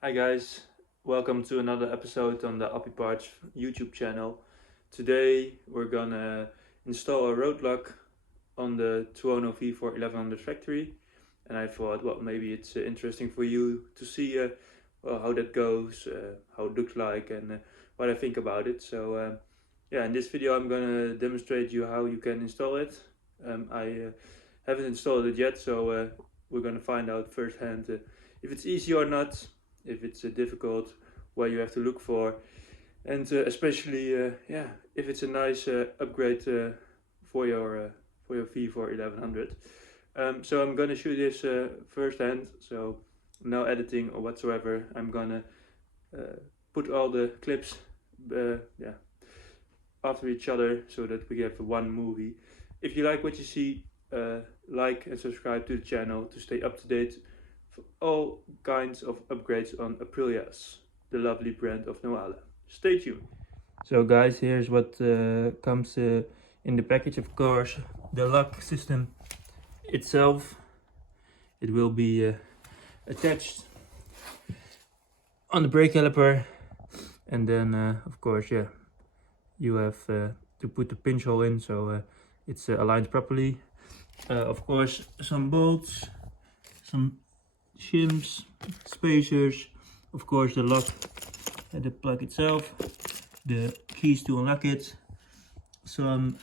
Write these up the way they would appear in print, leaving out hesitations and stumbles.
Hi guys, welcome to another episode on the Appy Parts YouTube channel. Today we're gonna install a Roadlok on the Tuono V4 1100 factory, and I thought, well, maybe it's interesting for you to see how that goes, how it looks like, and what I think about it. So yeah, in this video I'm gonna demonstrate you how you can install it. I haven't installed it yet, so we're gonna find out firsthand if it's easy or not, if it's difficult, what you have to look for, and especially yeah, if it's a nice upgrade for your V4 1100. So I'm gonna shoot this firsthand, so no editing or whatsoever. I'm gonna put all the clips yeah, after each other so that we have one movie. If you like what you see, like and subscribe to the channel to stay up to date for all kinds of upgrades on Aprilia's, the lovely brand of Noale. Stay tuned. So guys, here's what comes in the package. Of course, the lock system itself, it will be attached on the brake caliper, and then of course, yeah, you have to put the pinch hole in so it's aligned properly. Of course, some bolts, some shims, spacers, of course the lock and the plug itself, the keys to unlock it, some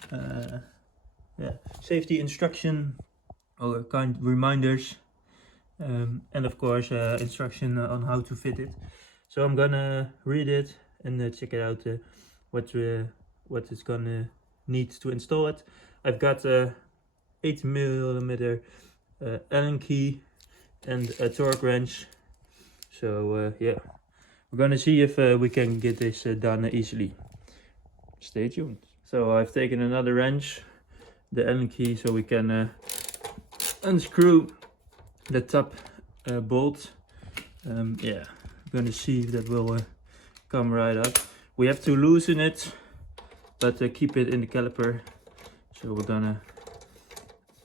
yeah, safety instruction or kind reminders, and of course instruction on how to fit it. So I'm gonna read it and check it out, what it's gonna need to install it. I've got a 8mm Allen key and a torque wrench. So yeah, we're gonna see if we can get this done easily. Stay tuned. So I've taken another wrench, the Allen key, so we can unscrew the top bolt. Yeah, we're gonna see if that will come right up. We have to loosen it, but keep it in the caliper. So we're gonna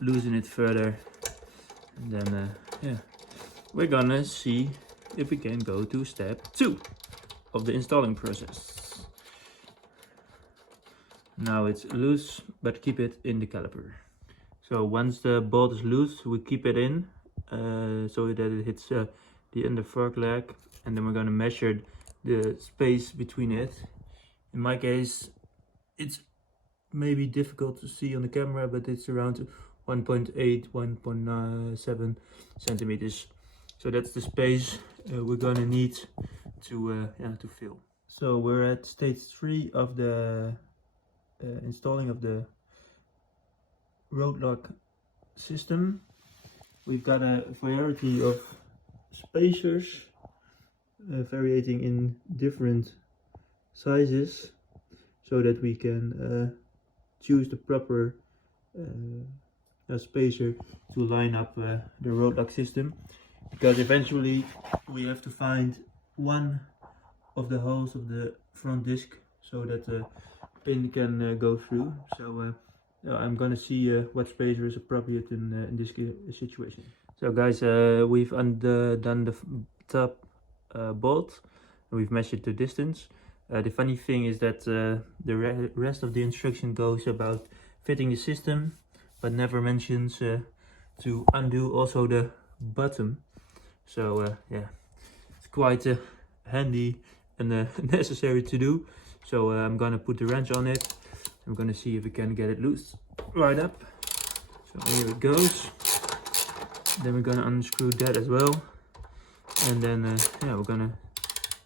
loosen it further, and then yeah, we're gonna see if we can go to step 2 of the installing process. Now it's loose, but keep it in the caliper. So once the bolt is loose, we keep it in so that it hits the under fork leg, and then we're gonna measure the space between it. In my case, it's maybe difficult to see on the camera, but it's around 1.8, 1.7 centimeters. So that's the space we're gonna need to fill. So we're at stage 3 of the installing of the Roadlok system. We've got a variety of spacers, varying in different sizes, so that we can choose the proper spacer to line up the Roadlok system, because eventually we have to find one of the holes of the front disc so that the pin can go through. So I'm gonna see what spacer is appropriate in this situation. So guys, we've done the top bolt, and we've measured the distance. The funny thing is that the rest of the instruction goes about fitting the system, but never mentions to undo also the bottom. So yeah, it's quite handy and necessary to do. So I'm gonna put the wrench on it. I'm gonna see if we can get it loose right up. So here it goes. Then we're gonna unscrew that as well, and then yeah, we're gonna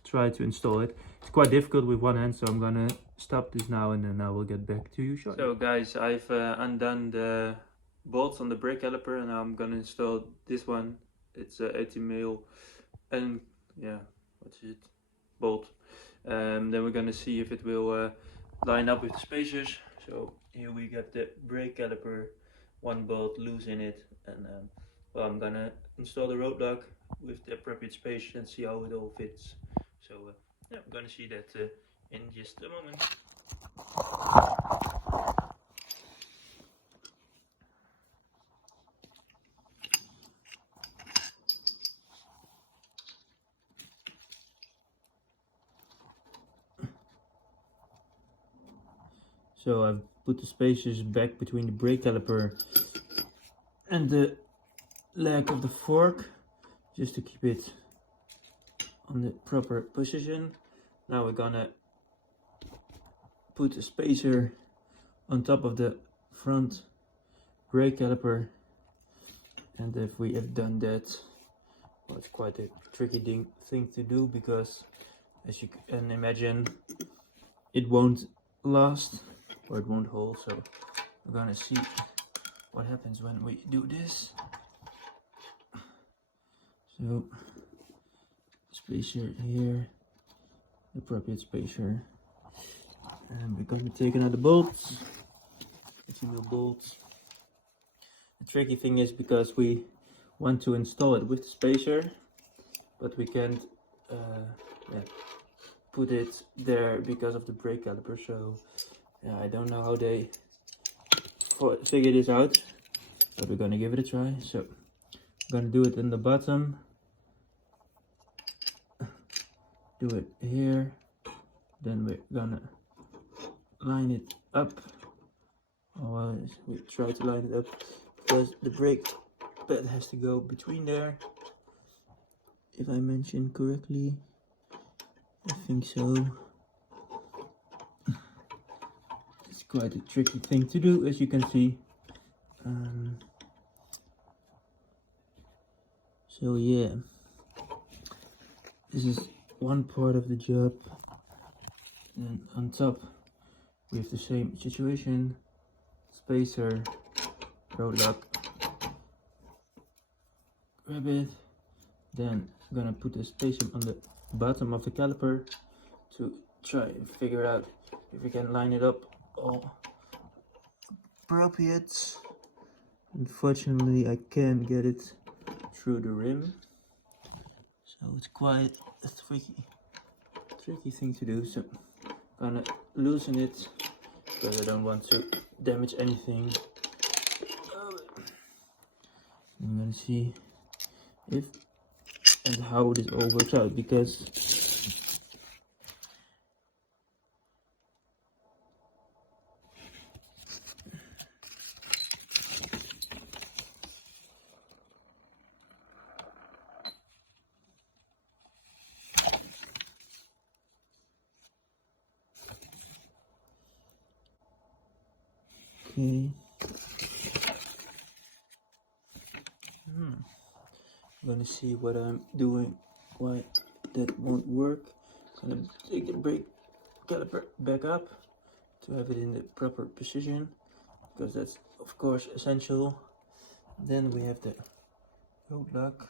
try to install it. It's quite difficult with one hand, so I'm gonna stop this now, and then I will get back to you shortly. So guys, I've undone the bolts on the brake caliper, and now I'm gonna install this one. It's a 80mm and yeah, what's it, bolt. Then we're gonna see if it will line up with the spacers. So here we got the brake caliper, one bolt loose in it, and well, I'm gonna install the Roadlok with the appropriate spacer and see how it all fits. So yeah, I'm gonna see that in just a moment. So I've put the spacers back between the brake caliper and the leg of the fork, just to keep it on the proper position. Now we're gonna put a spacer on top of the front brake caliper, and if we have done that, well, it's quite a tricky thing to do, because as you can imagine, it won't last or it won't hold. So we're gonna see what happens when we do this. So spacer here, appropriate spacer, and we're gonna take another bolt, a few bolts. The tricky thing is, because we want to install it with the spacer, but we can't put it there because of the brake caliper. So yeah, I don't know how they figure this out, but we're gonna give it a try. So I'm gonna do it in the bottom, do it here, then we're gonna line it up. Well, we try to line it up because the brake pad has to go between there, if I mentioned correctly. I think so. It's quite a tricky thing to do, as you can see. So yeah, this is one part of the job, and on top we have the same situation: spacer, Roadlok, grab it. Then I'm gonna put the spacer on the bottom of the caliper to try and figure out if we can line it up all appropriate. Unfortunately, I can't get it through the rim, so it's quite a tricky thing to do. So I'm gonna loosen it because I don't want to damage anything. I'm gonna see if and how this all works out, because okay. I'm gonna see what I'm doing, why that won't work. I'm gonna take the brake caliper back up to have it in the proper position, because that's of course essential. Then we have the Roadlok,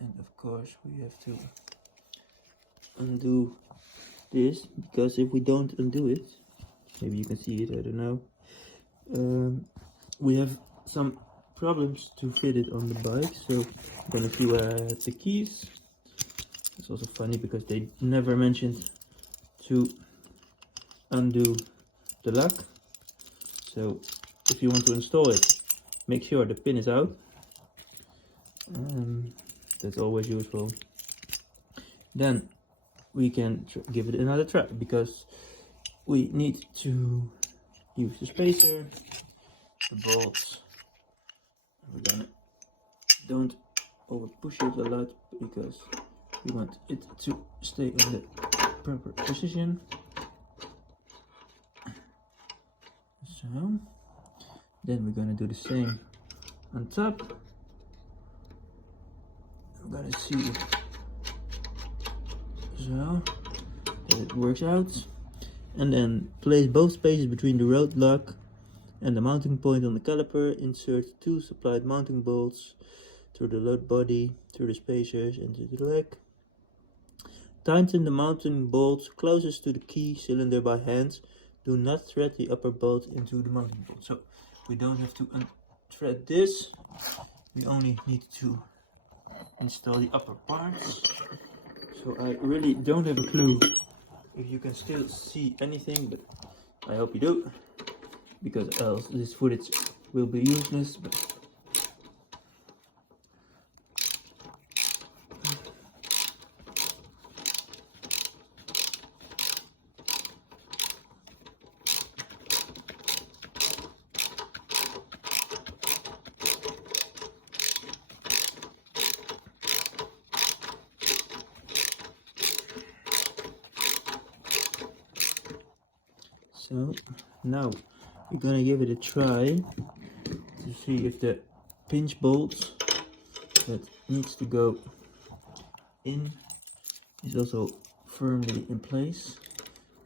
and of course we have to undo this, because if we don't undo it, maybe you can see it, I don't know, we have some problems to fit it on the bike. So I'm gonna see where I had the keys. It's also funny because they never mentioned to undo the lock. So if you want to install it, make sure the pin is out. That's always useful. Then we can give it another try, because we need to use the spacer, the bolts. We're gonna don't over push it a lot, because we want it to stay in the proper position. So then we're gonna do the same on top. I'm gonna see so that it works out, and then place both spaces between the Roadlok and the mounting point on the caliper. Insert 2 supplied mounting bolts through the load body, through the spacers, into the leg. Tighten the mounting bolts closest to the key cylinder by hand. Do not thread the upper bolt into the mounting bolt. So we don't have to unthread this, we only need to install the upper parts. So I really don't have a clue if you can still see anything, but I hope you do, because else this footage will be useless. But So now we're gonna give it a try to see if the pinch bolt that needs to go in is also firmly in place.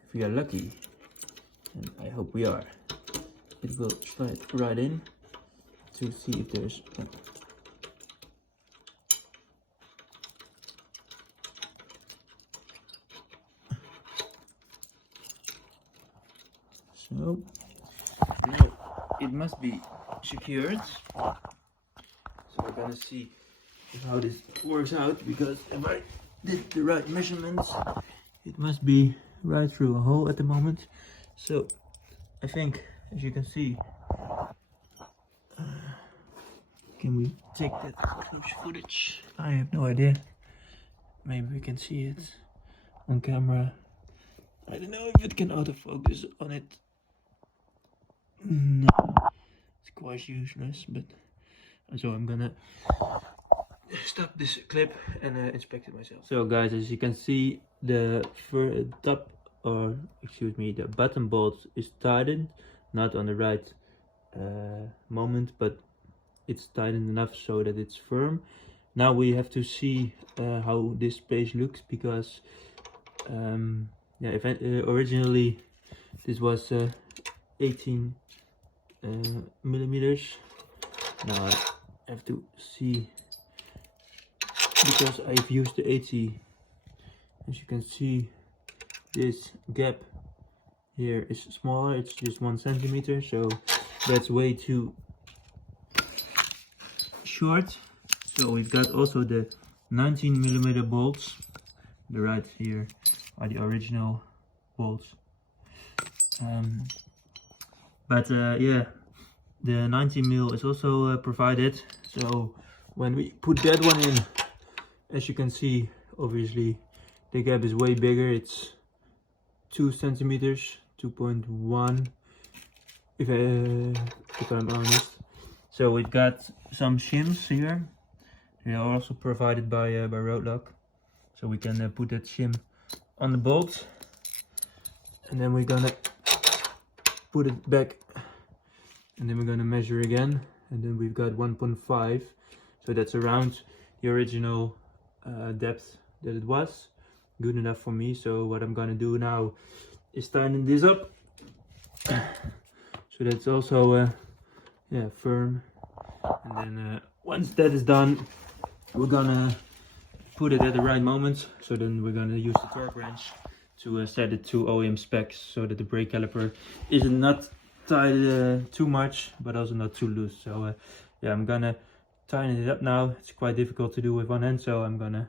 If we are lucky, and I hope we are, it will slide right in to see if there's so now it must be secured. So we're gonna see how this works out, because if I did the right measurements, it must be right through a hole at the moment. So I think, as you can see, can we take that close footage? I have no idea. Maybe we can see it on camera. I don't know if it can autofocus on it. No, it's quite useless, but so I'm gonna stop this clip and inspect it myself. So guys, as you can see, the top, or excuse me, the bottom bolt is tightened, not on the right moment, but it's tightened enough so that it's firm. Now we have to see how this space looks, because yeah, if originally this was 18 millimeters. Now I have to see, because I've used the 80. As you can see, this gap here is smaller, it's just 1 centimeter, so that's way too short. So we've got also the 19 millimeter bolts. The right here are the original bolts. But yeah, the 19 mil is also provided. So when we put that one in, as you can see, obviously the gap is way bigger. It's 2 centimeters, 2.1 if I'm honest. So we've got some shims here. They are also provided by Roadlok. So we can put that shim on the bolt, and then we're gonna put it back, and then we're gonna measure again, and then we've got 1.5. So that's around the original depth that it was. Good enough for me. So what I'm gonna do now is tighten this up, so that's also yeah, firm. And then once that is done, we're gonna put it at the right moment. So then we're gonna use the torque wrench to set it to OEM specs, so that the brake caliper is not tied too much, but also not too loose. So yeah, I'm gonna tighten it up now. It's quite difficult to do with one hand, so I'm gonna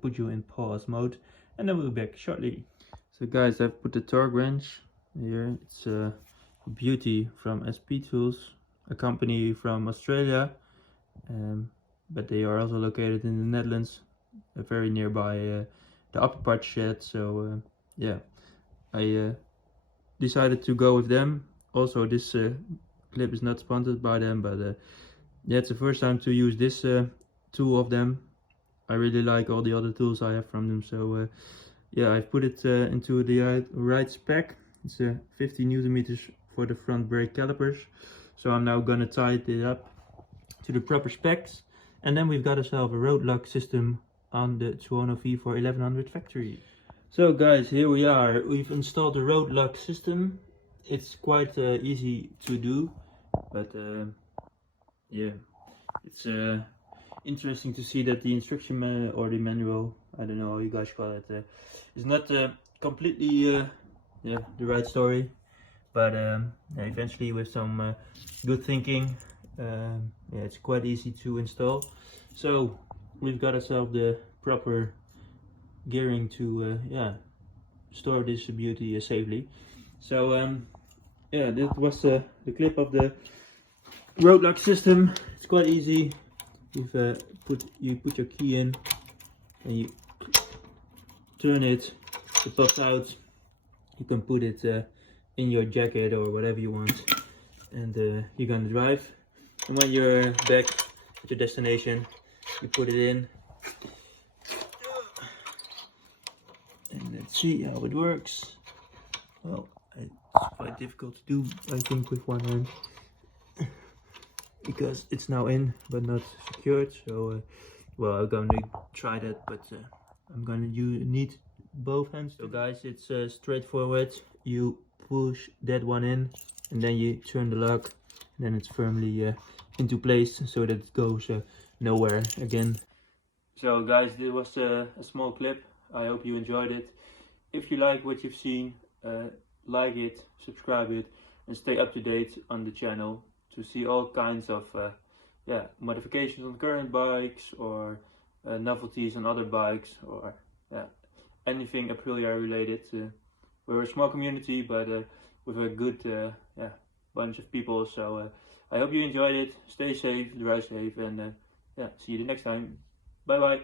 put you in pause mode, and then we'll be back shortly. So guys, I've put the torque wrench here. It's a beauty from SP Tools, a company from Australia, but they are also located in the Netherlands, very nearby the upper part shed. So yeah, I decided to go with them. Also, this clip is not sponsored by them, but yeah, it's the first time to use this tool of them. I really like all the other tools I have from them. So yeah, I've put it into the right spec. It's 50 Newton meters for the front brake calipers. So I'm now gonna tighten it up to the proper specs, and then we've got ourselves a Roadlok system on the Tuono V4 1100 factory. So guys, here we are. We've installed the Roadlok system. It's quite easy to do, but yeah, it's interesting to see that the instruction or the manual, I don't know how you guys call it, is not completely yeah, the right story. But yeah, eventually, with some good thinking, yeah, it's quite easy to install. So we've got ourselves the proper gearing to yeah, store this beauty safely. So yeah, that was the clip of the Roadlok system. It's quite easy. You put your key in, and you turn it. It pops out. You can put it in your jacket or whatever you want, and you're gonna drive. And when you're back at your destination, you put it in, and let's see how it works. Well, It's quite difficult to do, I think, with one hand because it's now in but not secured. So well, I'm gonna try that, but I'm gonna need both hands. So guys, it's straightforward. You push that one in and then you turn the lock, and then it's firmly into place so that it goes nowhere again. So guys, this was a small clip. I hope you enjoyed it. If you like what you've seen, like it, subscribe it, and stay up to date on the channel to see all kinds of modifications on current bikes, or novelties on other bikes, or anything Aprilia related. We're a small community, but with a good bunch of people. So I hope you enjoyed it. Stay safe, drive safe, and see you the next time. Bye bye.